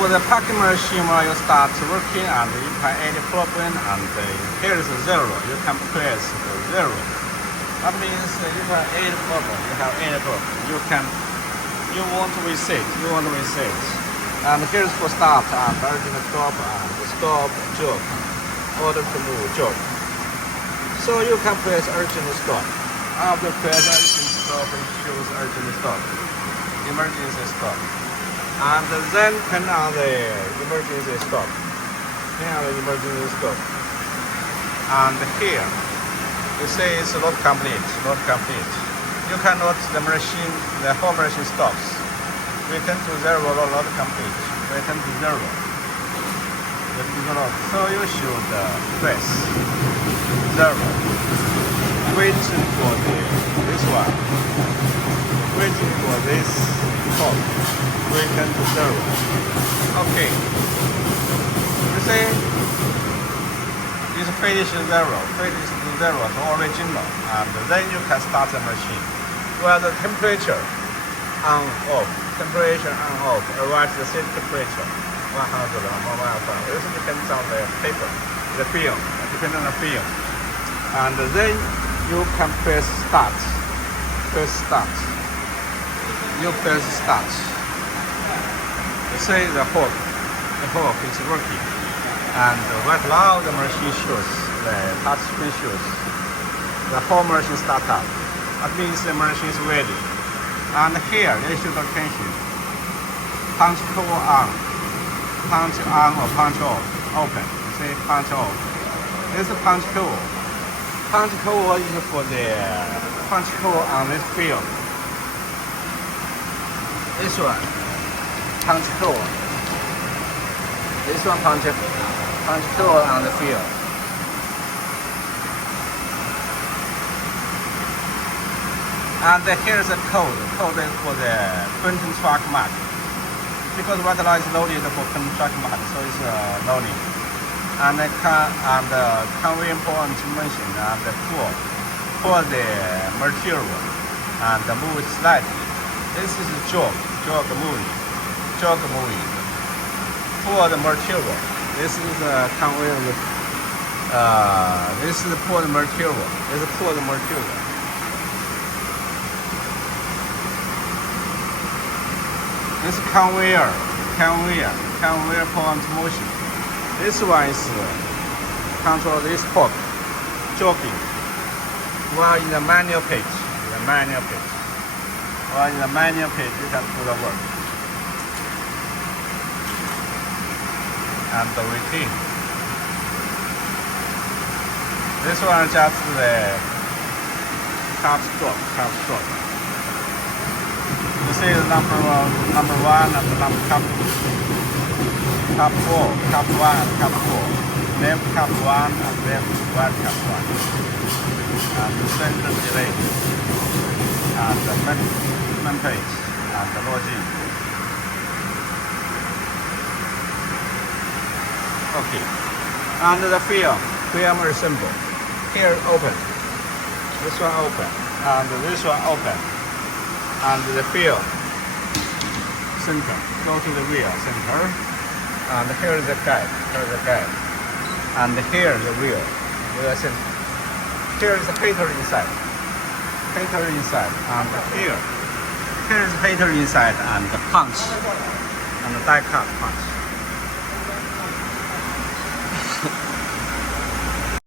For the packing machine, when you start working and you have any problem, and here is 0, you can press the 0. That means you have any problem, you want to reset, And here's for start and urgent stop and stop job, order to move job. So you can press urgent stop. After press urgent stop, it shows urgent stop, emergency stop. And then turn on the emergency stop. And here, you say it's not complete, You cannot, the whole machine stops. Return to 0, not complete. Return to 0. So you should press 0. Waiting for this one. Waiting for this top. Return to 0. Okay. You see, it's finished 0. Finished to 0 to original. And then you can start the machine. Well, the temperature on off. Arrives the set temperature 100 or 105. This depends on the paper, the film, depends on the film. And then you can press start. You press start. You say the hook is working. And right now the machine shows, the touch screen shows, the whole machine start up. That means the machine is ready. And here, you should pay attention. Punch tool on. Punch on or punch off. Open. You see, punch off. This is punch tool. Punch tool is for the punch tool on this film. This one, punch tool. This one, punch tool on the film. And here's a code for the printing track mark. Because right now is loaded for printing track mark, so it's loading. And very important to mention the pour the material and move it slightly. This is jog moving. Pour the material. This is conveyor. This is pour the material. This is conveyor point motion. This one is control this port, jogging. While in the manual page, you can do the work. And the routine. This one is just the top stroke. You see the number 1 and the number cup 4, cup 1, cup 4, left cup 1 and left right cup 1, and the center delay, and the main page, and the logic. Okay, and the film is simple. Here open, this one open, and this one open. And the film center, go to the wheel center, and here is the guide, and here is the wheel center. Here is the paper inside, and here is the paper inside, and the punch, and the die cut punch.